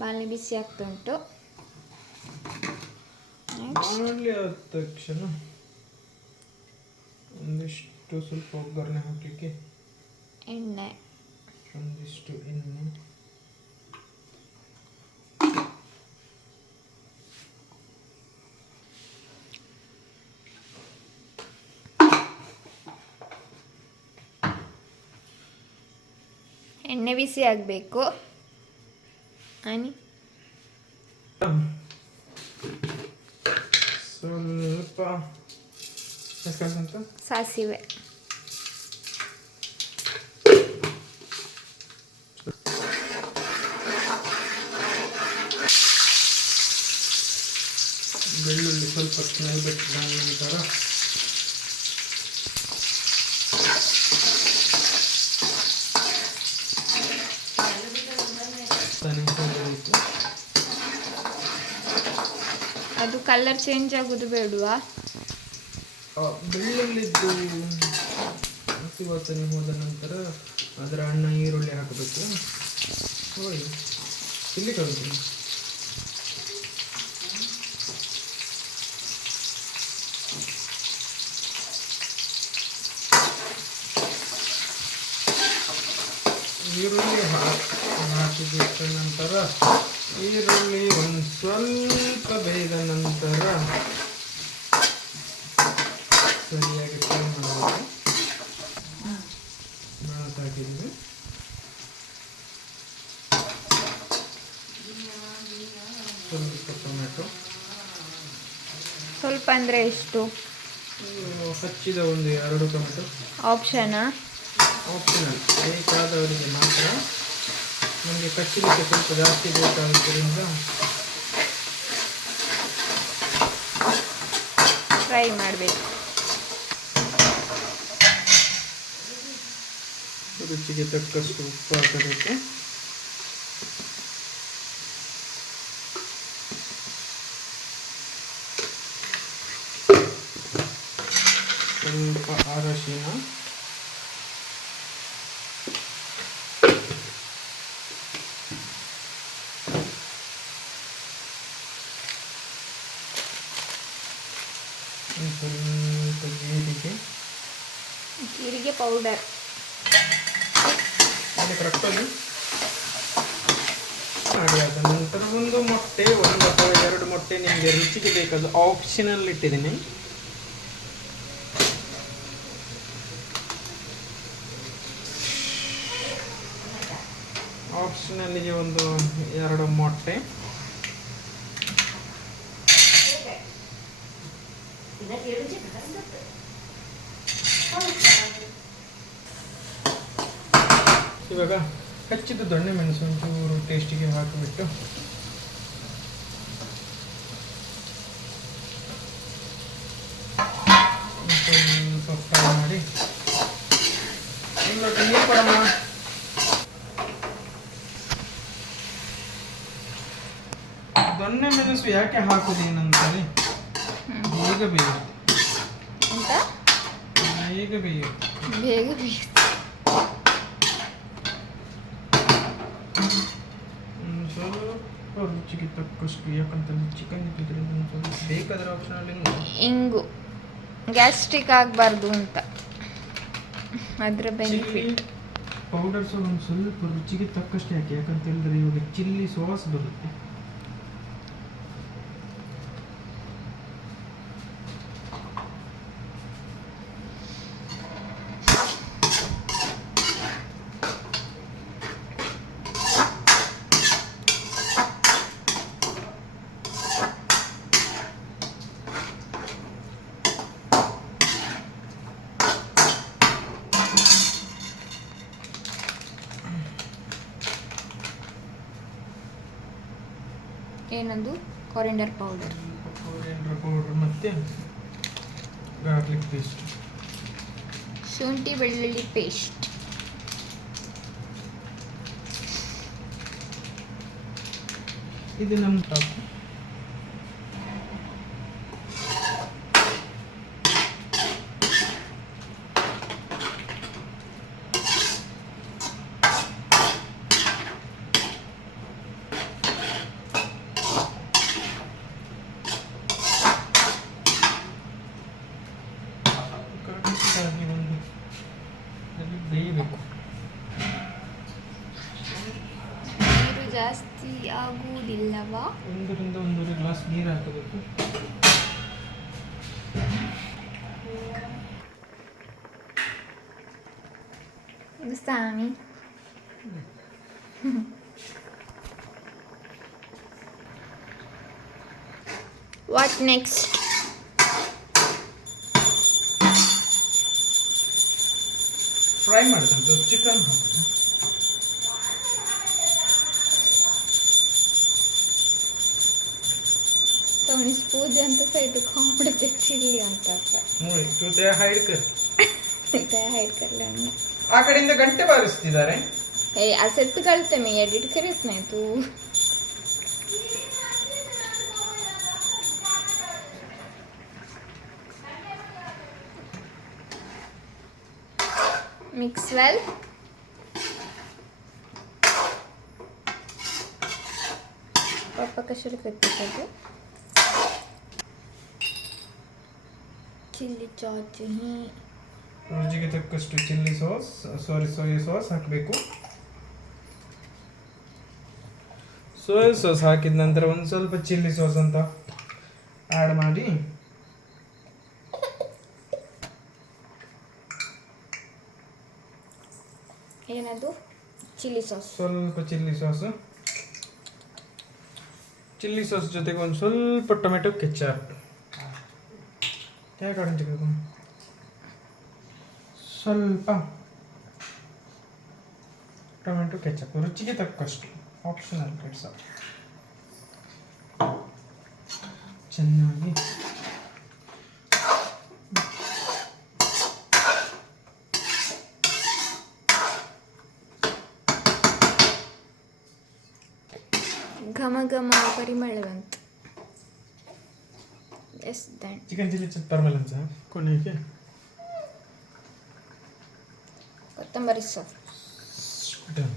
ಬಾಣಲೆ ಬಿಸಿ ಆಗ್ತಾ ಉಂಟು. ಬಾಣಲೆ ಆದ ತಕ್ಷಣ ಒಂದಿಷ್ಟು ಸ್ವಲ್ಪ ಒಗ್ಗರಣೆ ಹಾಕಲಿಕ್ಕೆ ಎಣ್ಣೆ, ಒಂದಿಷ್ಟು ಎಣ್ಣೆ, ಎಣ್ಣೆ ಬಿಸಿ ಆಗಬೇಕು. ಸ್ವಲ್ಪ ಸಾಸಿವೆ, ಬೆಳ್ಳುಳ್ಳಿ ಸ್ವಲ್ಪ ಸ್ಮೆಲ್ ಬಿಟ್ಟಿದ ನಂತರ ಅದು ಕಲರ್ ಚೇಂಜ್ ಆಗೋದು ಬೇಡವಾ? ಬೆಳ್ಳುಳ್ಳಿದ್ದು ಹಸಿ ವಾಸನೆ ಹೋದ ನಂತರ ಅದರ ಅನ್ನ ಈರುಳ್ಳಿ ಹಾಕಬೇಕು. ಇಲ್ಲಿ ಕಳಿಸ್ತೀನಿ. ಈರುಳ್ಳಿ ಹಾಕಿಬಿಟ್ಟ ನಂತರ ಈರುಳ್ಳಿ ಒಂದು ಸ್ವಲ್ಪ ಬೇಯ್ದ ನಂತರ ಸರಿಯಾಗಿ ಫ್ರೈ ಮಾಡಬೇಕು. ಮೆಣಸು ಹಾಕಿದ್ವಿ. ಸ್ವಲ್ಪ ಟೊಮೆಟೊ, ಸ್ವಲ್ಪ ಅಂದರೆ ಎಷ್ಟು? ಹಚ್ಚಿದ ಒಂದು 2 ಟೊಮೆಟೊ. ಆಪ್ಷನಲ್, ಬೇಕಾದವರಿಗೆ ಮಾತ್ರ. ನಮಗೆ ಕಚ್ಚಲಿಕ್ಕೆ ಸ್ವಲ್ಪ ಜಾಸ್ತಿ ಬೇಕಾಗುವುದರಿಂದ ಫ್ರೈ ಮಾಡಬೇಕು. ರುಚಿಗೆ ತಕ್ಕಷ್ಟು ಉಪ್ಪು ಹಾಕಬೇಕು. ಸ್ವಲ್ಪ ಅರಶಿನ, ಸ್ವಲ್ಪ ಜೀರಿಗೆ ಪೌಡರ್ ಕರೆಕ್ಟಾಗಿ ಮಾಡಿ. ಆದ ನಂತರ ಒಂದು ಮೊಟ್ಟೆ, 1 ಅಥವಾ 2 ಮೊಟ್ಟೆ ನಿಮಗೆ ರುಚಿಗೆ ಬೇಕಾದ ಆಪ್ಷನಲ್ ಇಟ್ಟಿದ್ದೀನಿ. ಆಪ್ಷನಲ್ಲಿಗೆ ಒಂದು 2 ಮೊಟ್ಟೆ, ಇವಾಗ ಹಚ್ಚಿದ ದೊಣ್ಣೆ ಮೆಣಸು ಒಂಚೂರು ಟೇಸ್ಟಿಗೆ ಹಾಕಿಬಿಟ್ಟು ಸ್ವಲ್ಪ ಫ್ರೈ ಮಾಡಿ ನೀರು ಕೊಡೋಣ. ದೊಣ್ಣೆ ಮೆಣಸು ಯಾಕೆ ಹಾಕೋದು ಏನಂತಾರೆ, ಬೇಗ ಬೇಯುತ್ತೆ. ಬೇಗ ಬೇಯುತ್ತೆ. ಸ್ವಲ್ಪ ರುಚಿಗೆ ತಕ್ಕಷ್ಟು, ಯಾಕಂತಂದ್ರೆ ಚಿಕನ್ ಇದ್ದಿದ್ದರಿಂದ ಬೇಕಾದ್ರೆ ಆಪ್ಷನಲ್ಲಿ ಇಂಗು ಗ್ಯಾಸ್ಟ್ರಿಕ್ ಆಗಬಾರ್ದು ಅಂತ ಅದರ ಬೆನಿಫಿಟ್. ಪೌಡರ್ ಸಹ ಒಂದು ಸ್ವಲ್ಪ ರುಚಿಗೆ ತಕ್ಕಷ್ಟು ಹಾಕಿ, ಯಾಕಂತ ಹೇಳಿದ್ರೆ ಇವಾಗ ಚಿಲ್ಲಿ ಸಾಸ್ ಬರುತ್ತೆ. ಏನದು? ಕೊರಿಯಂಡರ್ ಪೌಡರ್ ಮತ್ತು ಗಾರ್ಲಿಕ್ ಪೇಸ್ಟ್, ಶುಂಠಿ ಬೆಳ್ಳುಳ್ಳಿ ಪೇಸ್ಟ್, ಇದು ನಮ್ಮ ಟಾಪ್. ಜಾಸ್ತಿ ಆಗುವುದಿಲ್ಲವಾ? 1 ರಿಂದ 1.5 ಗ್ಲಾಸ್ ನೀರು ಹಾಕಬೇಕು. ಸಾಮಿ ವಾಟ್ ನೆಕ್ಸ್ಟ್? ಫ್ರೈ ಮಾಡಿದಂತ ಚಿಕನ್ ಹಾಕೋದು. सोनी पूजा ಅಂತ ಸೈಡ್ ಕಾಂಬಿಡುತ್ತೆ ಚಿಲ್ಲಿ ಅಂತ ನೋಡಿ तू ते हाइड कर. ते हाइड कर लेंगे. ಆ ಕಡೆಯಿಂದ ಗಂಟೆ ಬಾರಿಸ್ತಿದ್ದಾರೆ. ए असं तर कळते मी एडिट करत नाही तू. Mix well. पापा कशाला करते का? ಚಿಲ್ಲಿ ಚಾಚಿ ರುಚಿಗೆ ತಕ್ಕಷ್ಟು ಚಿಲ್ಲಿ ಸಾಸ್ ಸೋಯಾ ಸಾಸ್ ಹಾಕಬೇಕು. ಸೋಯಾ ಸಾಸ್ ಹಾಕಿದ ನಂತರ ಒಂದು ಸ್ವಲ್ಪ ಚಿಲ್ಲಿ ಸಾಸ್ ಅಂತ ಆ್ಯಡ್ ಮಾಡಿ ಏನದು ಚಿಲ್ಲಿ ಸಾಸ್. ಸ್ವಲ್ಪ ಚಿಲ್ಲಿ ಸಾಸ್ ಜೊತೆಗೆ ಒಂದು ಸ್ವಲ್ಪ ಟೊಮೆಟೊ ಕೆಚಪ್ ಸ್ವಲ್ಪ ಟೊಮೆಟೊ ಕೆಚಪ್ ರುಚಿಗೆ ತಕ್ಕಷ್ಟು ಆಪ್ಷನಲ್ ಕೆಚಪ್ ಚೆನ್ನಾಗಿ ಘಮ ಘಮ ಪರಿಮಳ ಬಂತು. ಎಸ್ ದಟ್ ಚಿಕನ್ ಚಿಲ್ಲಿ ಪರಿಮಳ ಅಂತ ಕೊನೆಗೆ ಕೊತ್ತಂಬರಿ ಸೊಪ್ಪು. ಡನ್.